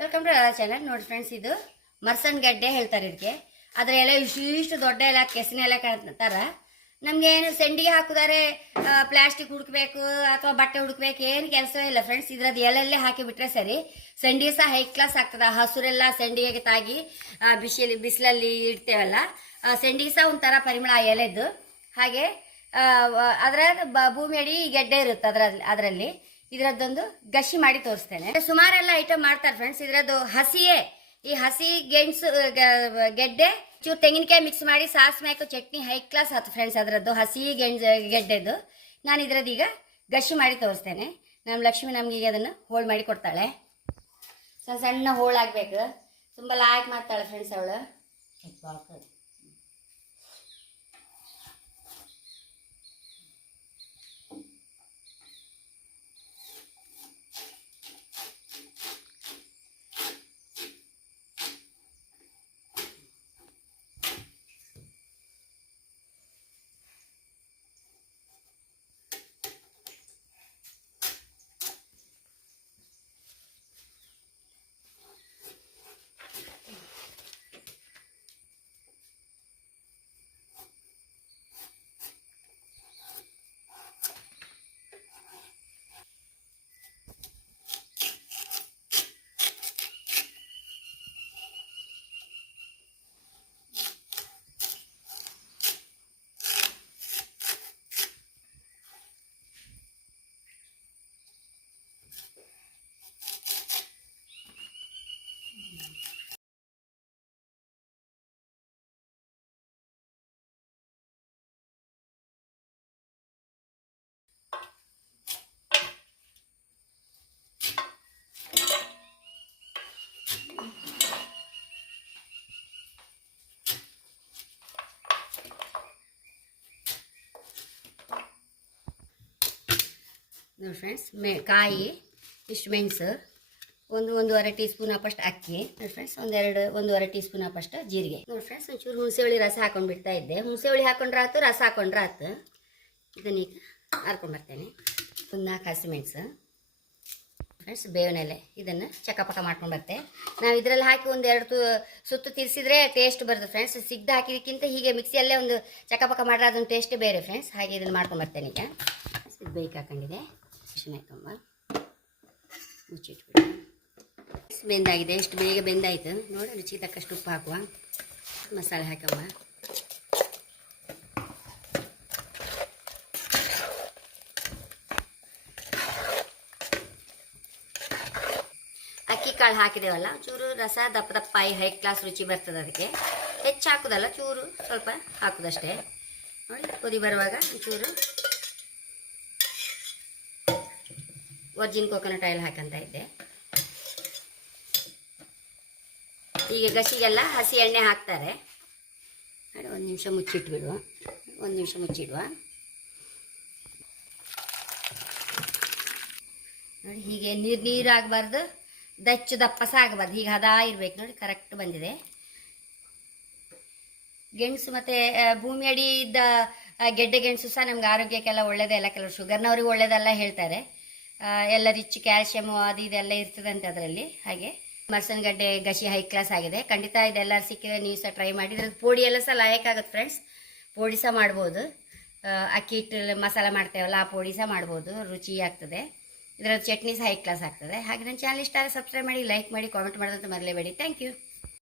Welcome to channel. ನೋಡಿ friends, ಇದು ಮರ್ಸನ್ ಗಡ್ಡೆ ಹೇಳ್ತಾರೆ ಇದಕ್ಕೆ. ಅದರ ಎಲೆ ಇಷ್ಟು ದೊಡ್ಡ ಎಲೆ, ಕೆಸಿನ ಎಲೆ ಕಾಣ್ತಾರ. ನಮ್ಗೆ ಏನು ಸೆಂಡಿಗೆ ಹಾಕಿದಾರೆ, ಪ್ಲಾಸ್ಟಿಕ್ ಹುಡುಕ್ಬೇಕು ಅಥವಾ ಬಟ್ಟೆ ಹುಡುಕ್ಬೇಕು, ಏನು ಕೆಲಸ ಇಲ್ಲ ಫ್ರೆಂಡ್ಸ್. ಇದ್ರದ್ದು ಎಲೆಲ್ಲೇ ಹಾಕಿ ಬಿಟ್ರೆ ಸರಿ. ಸೆಂಡಿಗೆ ಸಹ ಹೈ ಕ್ಲಾಸ್ ಆಗ್ತದ. ಹಸುರೆಲ್ಲ ಸೆಂಡಿಗೆ ತಾಗಿ ಬಿಸಿಲಲ್ಲಿ ಇಡ್ತೇವಲ್ಲ, ಸೆಂಡಿಗೆ ಸಹ ಒಂಥರ ಪರಿಮಳ ಆ ಎಲೆದ್ದು. ಹಾಗೆ ಅದರ ಭೂಮಿ ಅಡಿ ಗೆಡ್ಡೆ ಇರುತ್ತೆ ಅದರಲ್ಲಿ. ಇದರದ್ದೊಂದು ಗಶಿ ಮಾಡಿ ತೋರಿಸ್ತೇನೆ. ಸುಮಾರೆಲ್ಲ ಐಟಮ್ ಮಾಡ್ತಾರೆ ಫ್ರೆಂಡ್ಸ್. ಇದರದ್ದು ಹಸಿಯೇ, ಈ ಹಸಿ ಗೆಣಸು ಗೆಡ್ಡೆ ಚೂರು ತೆಂಗಿನಕಾಯಿ ಮಿಕ್ಸ್ ಮಾಡಿ sauce Mac chutney high class ಆಯ್ತು ಫ್ರೆಂಡ್ಸ್. ಅದರದ್ದು ಹಸಿ ಗೆಡ್ಡೆದ್ದು ನಾನು ಇದರದ್ದು ಈಗ ಗಶಿ ಮಾಡಿ ತೋರಿಸ್ತೇನೆ. ನಮ್ಮ ಲಕ್ಷ್ಮಿ ನಮ್ಗೆ ಈಗ ಅದನ್ನು ಹೋಳು ಮಾಡಿ ಕೊಡ್ತಾಳೆ. ಸಣ್ಣ ಸಣ್ಣ ಹೋಳಾಗಬೇಕು, ತುಂಬ ಲಾಯ್ಕ್ ಮಾಡ್ತಾಳೆ ಫ್ರೆಂಡ್ಸ್ ಅವಳು. ನೋಡಿ ಫ್ರೆಂಡ್ಸ್, ಕಾಯಿ, ಇಷ್ಟು ಮೆಣಸು, ಒಂದೂವರೆ ಟೀ ಸ್ಪೂನ್ ಅಪ್ಪಷ್ಟು ಅಕ್ಕಿ. ನೋಡಿ ಫ್ರೆಂಡ್ಸ್, ಒಂದೂವರೆ ಟೀ ಸ್ಪೂನ್ ಅಪ್ಪಷ್ಟು ಜೀರಿಗೆ. ನೋಡಿ ಫ್ರೆಂಡ್ಸ್, ಒಂಚೂರು ಹುಣಸೆ ಹುಳಿ ರಸ ಹಾಕೊಂಡು ಬಿಡ್ತಾ ಇದ್ದೆ. ಹುಣಸೆ ಹುಳಿ ಹಾಕೊಂಡ್ರೆ ಆಯ್ತು, ರಸ ಹಾಕೊಂಡ್ರೆ ಆಯ್ತು. ಇದನ್ನೀಗ ಹಾರ್ಕೊಂಡ್ಬರ್ತೇನೆ. ಒಂದು 4 ಹಸಿಮೆಣಸು ಫ್ರೆಂಡ್ಸ್, ಬೇವಿನ ಎಲೆ, ಇದನ್ನು ಚಕ್ಕಪಕ್ಕ ಮಾಡ್ಕೊಂಡು ಬರ್ತೆ. ನಾವು ಇದರಲ್ಲಿ ಹಾಕಿ ಒಂದೆರಡು ಸುತ್ತು ತಿರ್ಸಿದ್ರೆ ಟೇಸ್ಟ್ ಬರುತ್ತೆ ಫ್ರೆಂಡ್ಸ್. ಸಿಗ್ದು ಹಾಕಿದಕ್ಕಿಂತ ಹೀಗೆ ಮಿಕ್ಸಿಯಲ್ಲೇ ಒಂದು ಚಕ್ಕಪಕ್ಕ ಮಾಡ್ರೆ ಅದೊಂದು ಟೇಸ್ಟೇ ಬೇರೆ ಫ್ರೆಂಡ್ಸ್. ಹಾಗೆ ಇದನ್ನು ಮಾಡ್ಕೊಂಡು ಬರ್ತೇನೆ. ಈಗ ಇದು ಬೇಯ್ಕೆ ಹಾಕೊಂಡಿದೆ. ಹಾಕಮ್ಮ, ಮುಚ್ಚಿಟ್ಬಿಡಿ. ಬೆಂದಾಗಿದೆ, ಎಷ್ಟು ಬೇಗ ಬೆಂದಾಯ್ತು ನೋಡಿ. ರುಚಿಗೆ ತಕ್ಕಷ್ಟು ಉಪ್ಪು ಹಾಕುವ, ಮಸಾಲೆ ಹಾಕಮ್ಮ. ಅಕ್ಕಿ ಕಾಳು ಹಾಕಿದೇವಲ್ಲ, ಚೂರು ರಸ ದಪ್ಪ ದಪ್ಪಾಯಿ ಹೈ ಕ್ಲಾಸ್ ರುಚಿ ಬರ್ತದೆ. ಅದಕ್ಕೆ ಹೆಚ್ಚು ಹಾಕುದಲ್ಲ, ಚೂರು ಸ್ವಲ್ಪ ಹಾಕುದಷ್ಟೇ. ನೋಡಿ, ಕುದಿ ಬರುವಾಗ ಚೂರು ವರ್ಜಿನ್ ಕೋಕೋನಟ್ ಆಯಿಲ್ ಹಾಕಂತ ಇದ್ದೆ. ಈಗ ಗಸಿಗೆಲ್ಲ ಹಸಿ ಎಣ್ಣೆ ಹಾಕ್ತಾರೆ. ನೋಡಿ, ಒಂದು ನಿಮಿಷ ಮುಚ್ಚಿಟ್ಬಿಡುವ. ನೋಡಿ, ಹೀಗೆ ನೀರಾಗಬಾರ್ದು, ದಪ್ಪಸ ಆಗಬಾರ್ದು, ಹೀಗೆ ಹದ ಇರ್ಬೇಕು. ನೋಡಿ, ಕರೆಕ್ಟ್ ಬಂದಿದೆ. ಗೆಣಸು ಮತ್ತು ಭೂಮಿ ಅಡಿ ಇದ್ದ ಗೆಡ್ಡೆ ಗೆಣಸು ಸಹ ನಮ್ಗೆ ಆರೋಗ್ಯಕ್ಕೆಲ್ಲ ಒಳ್ಳೇದೇ. ಎಲ್ಲ ಕೆಲವರು ಶುಗರ್ನವ್ರಿಗೆ ಒಳ್ಳೇದೆಲ್ಲ ಹೇಳ್ತಾರೆ. ಎಲ್ಲ ರಿಚ್ ಕ್ಯಾಲ್ಶಿಯಮು ಅದು ಇದೆಲ್ಲ ಇರ್ತದಂತೆ ಅದರಲ್ಲಿ. ಹಾಗೆ ಮರ್ಸನ್ ಗಡ್ಡೆ ಗಶಿ ಹೈ ಕ್ಲಾಸ್ ಆಗಿದೆ. ಖಂಡಿತ ಇದೆಲ್ಲ ಸಿಕ್ಕಿದ್ರೆ ನೀವು ಸಹ ಟ್ರೈ ಮಾಡಿ. ಇದ್ರದ್ದು ಪೋಡಿ ಎಲ್ಲ ಸಹ ಲಾಯಕ್ ಆಗುತ್ತೆ ಫ್ರೆಂಡ್ಸ್. ಪೋಡಿ ಸಹ ಮಾಡ್ಬೋದು. ಅಕ್ಕಿ ಹಿಟ್ಟು ಮಸಾಲ ಮಾಡ್ತೇವಲ್ಲ, ಆ ಪೋಡಿ ಸಹ ಮಾಡ್ಬೋದು, ರುಚಿ ಆಗ್ತದೆ. ಇದರ ಚಟ್ನಿ ಸಹ ಹೈ ಕ್ಲಾಸ್ ಆಗ್ತದೆ. ಹಾಗೆ ನನ್ನ ಚಾನಲ್ ಇಷ್ಟ ಆದರೆ ಸಬ್ಸ್ಕ್ರೈಬ್ ಮಾಡಿ, ಲೈಕ್ ಮಾಡಿ, ಕಾಮೆಂಟ್ ಮಾಡೋದಂತ ಮರಲೇಬೇಡಿ. Thank you.